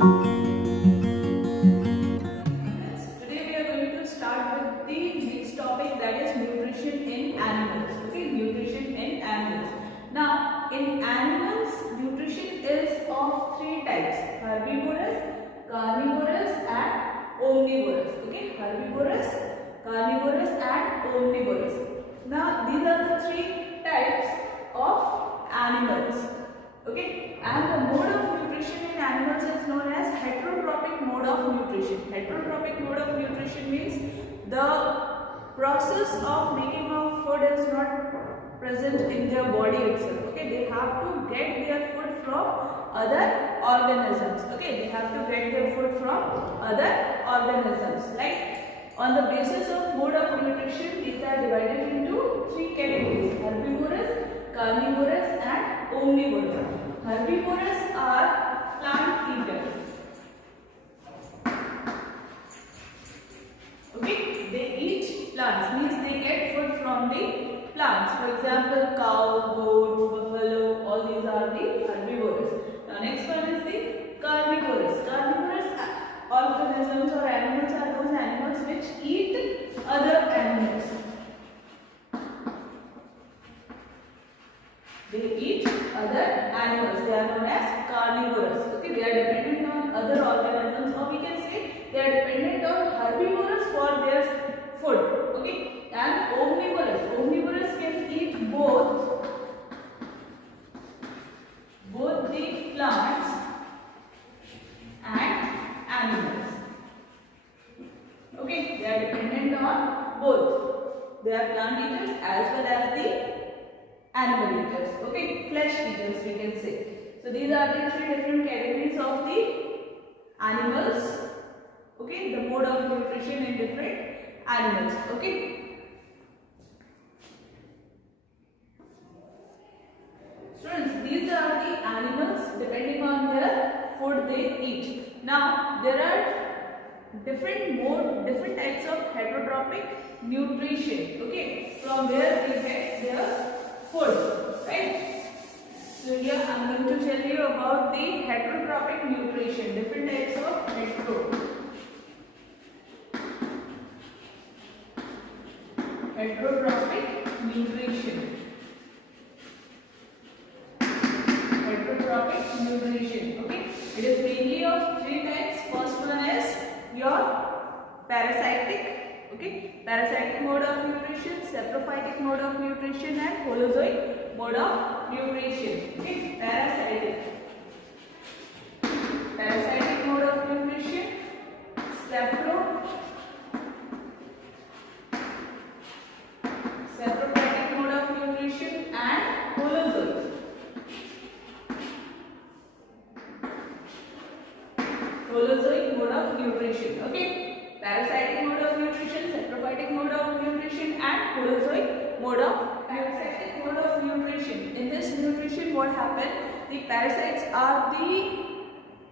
Today we are going to start with the next topic, that is nutrition in animals. Okay, nutrition in animals. Now, in animals, nutrition is of three types: herbivorous, carnivorous, and omnivorous. Okay, herbivorous, carnivorous, and omnivorous. Now, these are the three types of animals. Okay, and the mode of nutrition in animals is known as heterotrophic mode of nutrition. Heterotrophic mode of nutrition means the process of making of food is not present in their body itself. Okay, they have to get their food from other organisms. Okay, they have to get their food from other organisms. Like, on the basis of mode of nutrition, these are divided into three categories: herbivorous, carnivorous, and omnivorous. Herbivorous are plant eaters. Okay, they eat plants, means they get food from the plants. For example, cow, goat, buffalo, all these are the herbivores. Now, next one is the carnivorous. Carnivorous organisms or animals are those animals which eat other animals. They eat other animals. They are known as carnivorous. Okay, they are dependent on other organisms, or we can say they are dependent on herbivorous for their food. Okay, and omnivorous. Omnivorous can eat both the plants and animals. Okay, they are dependent on both. They are plant eaters as well as the animal eaters. Okay, flesh eaters we can say. So these are the three different categories of the animals. Okay, the mode of nutrition in different animals. Okay. Students, these are the animals depending on their food they eat. Now, there are different types of heterotrophic nutrition. Okay, from where they get their food, right? So here I am going to tell you about the heterotrophic nutrition, different types of heterotrophic nutrition. Heterotrophic nutrition. Okay, it is mainly of three types. First one is your parasitic. Okay, parasitic mode of nutrition, saprophytic mode of nutrition, and holozoic mode of nutrition. Okay, parasitic mode of nutrition, saprophytic mode of nutrition, and holozoic mode of nutrition. Okay, parasitic mode of nutrition, saprophytic mode of nutrition, and holozoic mode of parasitic mode of nutrition. In this nutrition, what happens? The parasites are the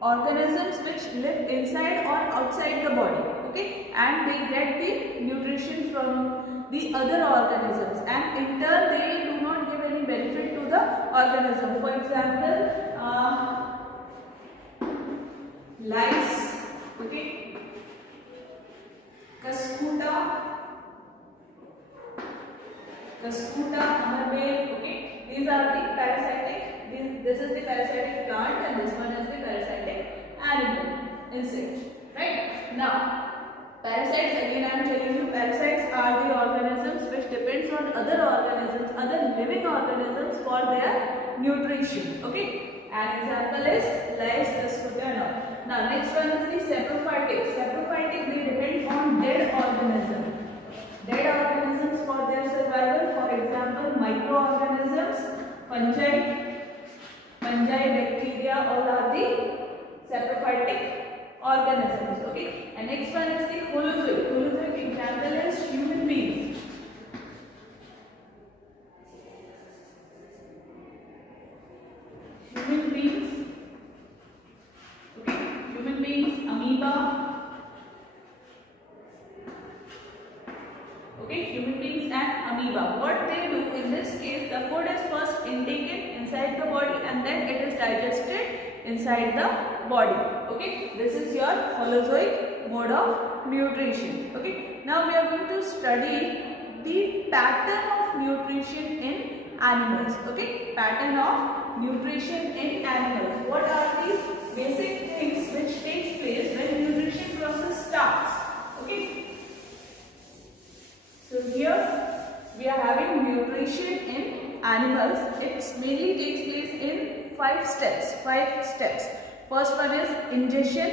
organisms which live inside or outside the body. Okay, and they get the nutrition from the other organisms, and in turn they do not give any benefit to the organism. For example, lice, okay, Cuscuta, hammerbale, okay, these are the parasitic, this is the parasitic plant and this one is the parasitic animal, insect, right? Now, parasites, again I am telling you, parasites are the organisms which depends on other organisms, other living organisms for their nutrition, okay? An example is lice, Cuscuta. Now, next one is the saprophytic. Saprophytic, they depend on dead organisms. Dead organisms for their survival. For example, microorganisms, fungi, bacteria, all are the saprophytic organisms. Okay. And next one is the holozoic. Holozoic example is human beings. Amoeba. Okay, human beings and amoeba. What they do in this case, the food is first intaken inside the body and then it is digested inside the body. Okay, this is your Holozoic mode of nutrition. Okay, now we are going to study the pattern of nutrition in animals. Okay, pattern of nutrition in animals. What are the basic things which takes place when nutrition process starts? Okay, so here we are having nutrition in animals. It mainly takes place in 5 steps. 5 steps. First one is ingestion,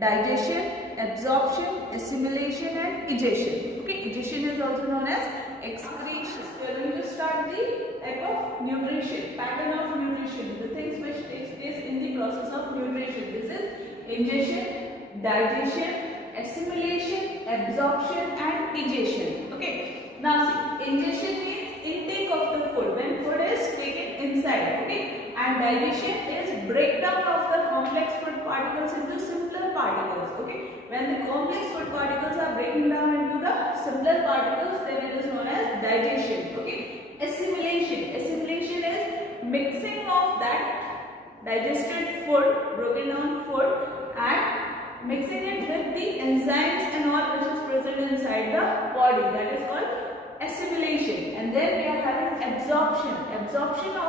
digestion, absorption, assimilation and egestion. Okay, egestion is also known as excretion. We are going to start the type of nutrition, pattern of nutrition, the things which takes place in the process of nutrition. This is ingestion, digestion, assimilation, absorption and egestion. Okay, now see, ingestion means intake of the food, when food is taken inside. Okay, and digestion is breakdown of the complex food particles into simpler particles. Okay, when the complex food particles are breaking down into the simpler particles, then it is known as digestion. Okay, assimilation. Assimilation is mixing of that digested food, broken down food, and mixing it with the enzymes and all which is present inside the body. That is called assimilation. And then we are having absorption. Absorption of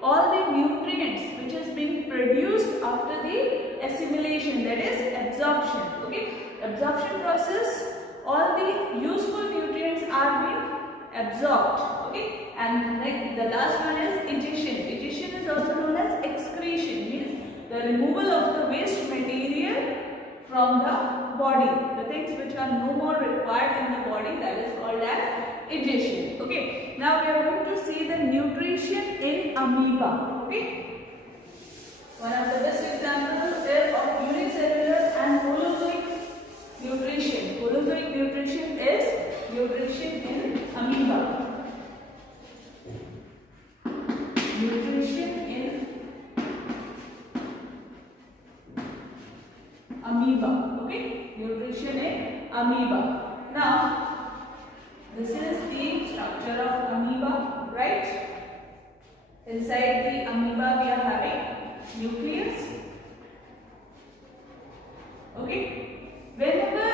all the nutrients which is being produced after the assimilation, that is absorption. Okay, absorption process, all the useful nutrients are being absorbed. Okay, and like the last one is egestion. Egestion is also known as excretion, means the removal of the waste material from the body, the things which are no more required in the body, that is called as egestion. Okay, now we are going to see the nutrition in amoeba. Okay, one of the best examples is of unicellular and holozoic nutrition. Holozoic nutrition is nutrition in amoeba. Nutrition in amoeba. Okay, nutrition in amoeba. Now, this is the structure of amoeba, right? Inside the amoeba we are having nucleus. Okay, whenever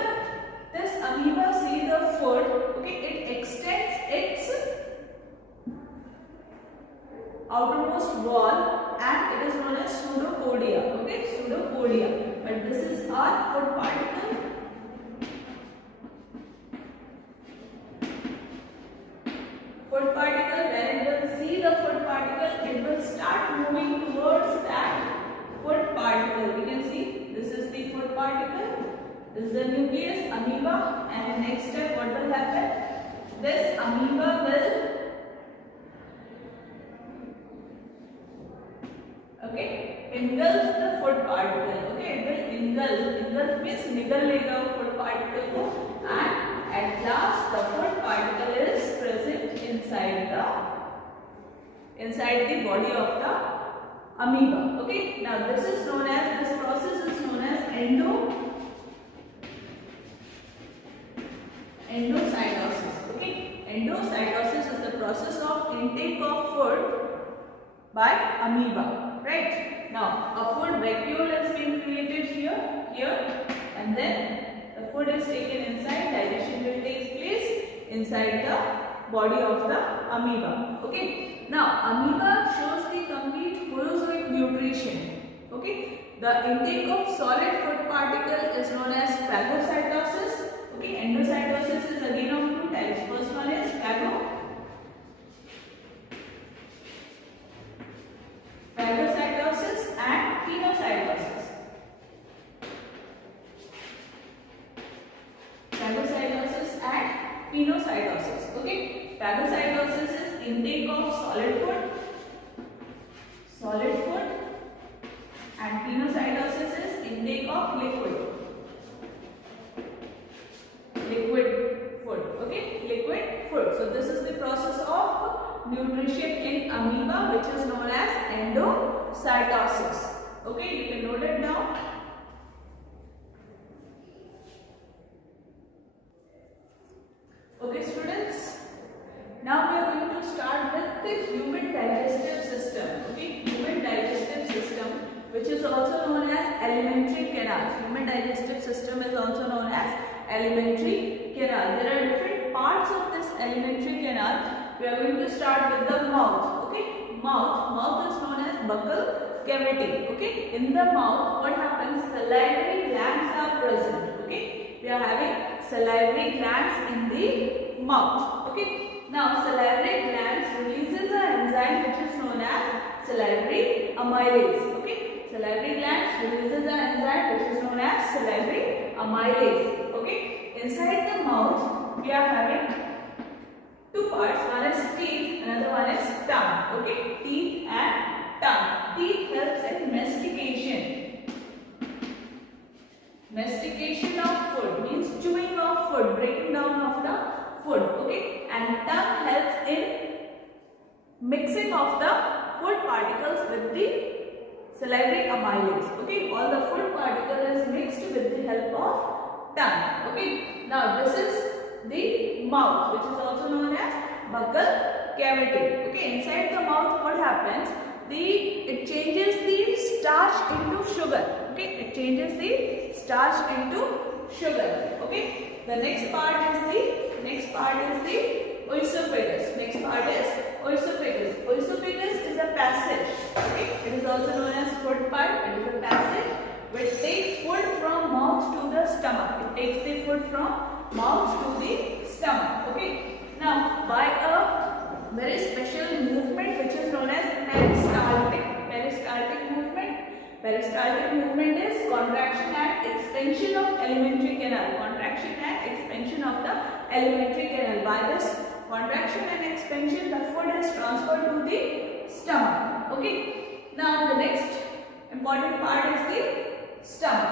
this amoeba see the food, okay, it extends its outermost wall and it is known as pseudopodia. Okay, pseudopodia. But this is our food particle. Food particle, when it will see the food particle, it will start moving towards that food particle. We can see this is the food particle, this is the nucleus, amoeba, and the next step what will happen? This amoeba will engulf the food particle. Okay, it will engulf. Engulf means निगल लेगा food particle को, and at last the food particle is present inside the body of the amoeba. Okay, now this is known as, this process is known as endocytosis. Okay, endocytosis is the process of intake of food by amoeba. Right, now a food vacuole has been created here, and then the food is taken inside. Digestion will take place inside the body of the amoeba. Okay, now amoeba shows the complete holozoic nutrition. Okay, the intake of solid food particle is known as phagocytosis. Okay, endocytosis is again of two types. First one is phagocytosis and pinocytosis. Phagocytosis and pinocytosis. Okay, phagocytosis is intake of solid food, and pinocytosis is intake of liquid food. Okay, liquid food. So this is the process of nutrition in amoeba, which is known as endocytosis. Okay, you can note it down. Okay, students, now we are going to start with the human digestive system. Okay, human digestive system, which canals. Human digestive system is also known as alimentary canal. There are different parts of this alimentary canal. We are going to start with the mouth. Okay, mouth is known as buccal cavity. Okay, in the mouth, what happens? Salivary glands are present. Okay, we are having salivary glands in the mouth. Okay, now salivary glands releases an enzyme which is known as salivary amylase. Okay, salivary glands releases an enzyme which is known as salivary amylase. Okay, inside the mouth we are having two parts. One is teeth, another one is tongue. Okay, teeth and tongue. Teeth helps in mastication. Mastication of food means chewing of food, breaking down of the food. Okay, and tongue helps in mixing of the food particles with the salivary amylase. Okay, all the food particle is mixed with the help of tongue. Okay, now this is the mouth, which is also known as buccal cavity. Okay, inside the mouth, what happens? It changes the starch into sugar. Okay, it changes the starch into sugar. Okay, the next part is the oesophagus. Next part is oesophagus. Oesophagus is a passage. Okay, it is also known as food pipe. It is a passage which takes food from mouth to the stomach. It takes the food from mouth to the stomach. Okay, now by a very special movement which is known as peristaltic movement. Peristaltic movement is contraction and expansion of alimentary canal. Contraction and expansion of the alimentary canal. By this contraction and expansion, the food is transferred to the stomach. Okay, now the next important part is the stomach.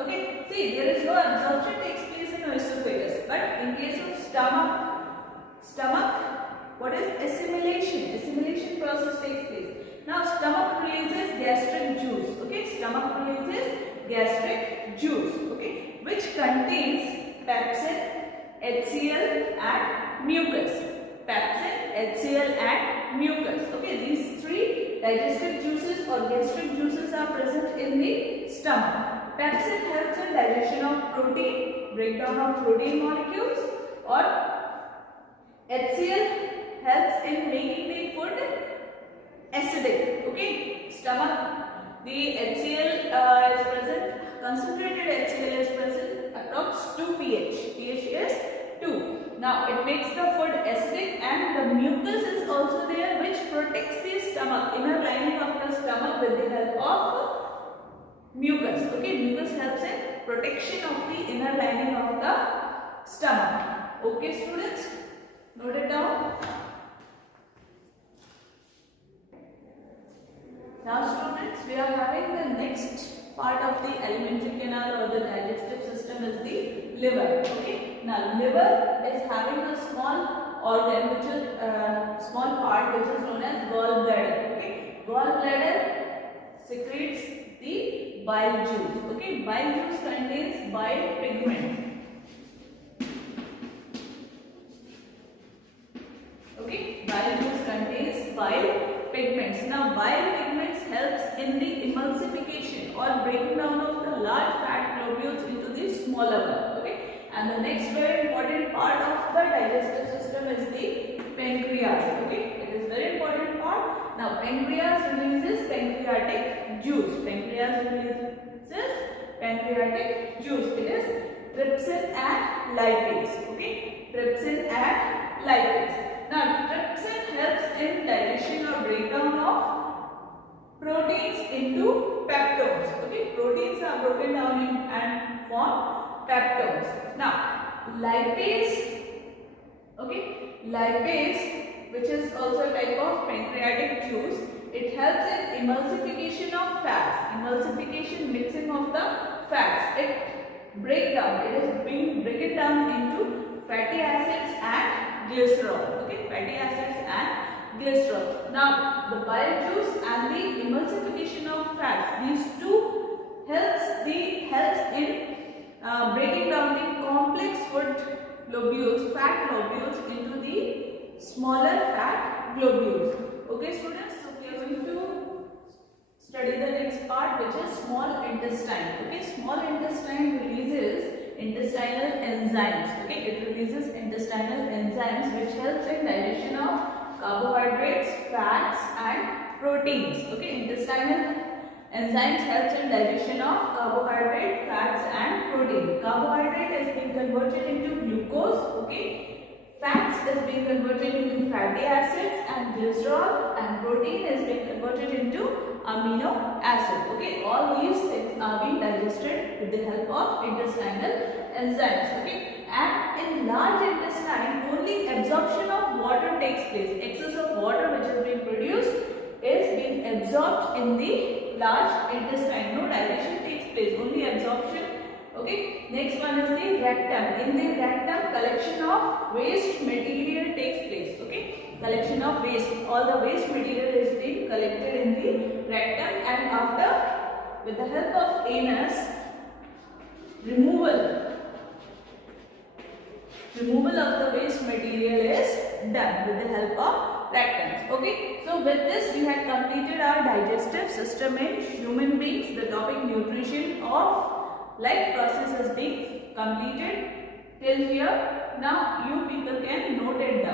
Okay, see, there is no absorption takes place in oesophagus, but in case of stomach, what is assimilation? Assimilation process takes place. Now stomach releases gastric juice. Okay, stomach releases gastric juice. Okay, which contains pepsin, HCl and mucus. Pepsin, HCl and mucus. Okay, these three digestive juices or gastric juices are present in the stomach. Pepsin helps in digestion of protein, breakdown of protein molecules, or HCl helps in making the food acidic. Okay, stomach, the HCl is present, concentrated HCl is present, approx 2 pH. pH is 2. Now it makes the food acidic, and the mucus is also there which protects the stomach, inner lining of the stomach with the help of mucus. Okay, mucus helps in protection of the inner lining of the stomach. Okay students, note it down. Now students, we are having the next part of the alimentary canal or the digestive system is the liver. Okay, now liver is having a small organ which is small part which is known as gallbladder. Okay, gallbladder secretes the bile juice. Okay, bile juice contains bile pigment. Okay, bile juice contains bile pigments. Now bile pigments helps in the emulsification or breaking down of the large fat globules into the smaller one. Okay, and the next very important part of the digestive system is the pancreas. Okay, it is very important part. Now pancreas releases pancreatic juice. Pancreas releases pancreatic juice. It is trypsin and lipase. Okay, trypsin and lipase. Now trypsin helps in digestion or breakdown of proteins into peptones. Okay, proteins are broken down in and form peptones. Now lipase, okay, lipase, which is also a type of pancreatic juice, it helps in emulsification of fats. Emulsification, mixing of the fats. It break down. It is being broken down into fatty acids and glycerol. Okay, fatty acids and glycerol. Now the bile juice and the emulsification of fats, these two helps in breaking down the complex food globules, fat globules into the smaller fat globules. Okay students, so we are going to study the next part, which is small intestine. Okay, small intestine releases intestinal enzymes. Okay, it releases intestinal enzymes which helps in digestion of carbohydrates, fats and proteins. Okay, intestinal enzymes helps in digestion of carbohydrate, fats and protein. Carbohydrate is being converted into glucose. Okay, fats is being converted into fatty acids and glycerol, and protein is being converted into amino acid. Okay, all these things are being digested with the help of intestinal enzymes. Okay, and in large intestine only absorption of water takes place. Excess of water which is being produced is being absorbed in the large intestine. No digestion takes place, only absorption. Okay, next one is the rectum. In the rectum, collection of waste material takes place. Okay, collection of waste. All the waste material is being collected in the rectum, and after, with the help of anus, removal of the waste material is done with the help of rectums. Okay, so with this we had completed our digestive system in human beings. The topic nutrition of life process has been completed till here. Now you people can note it down.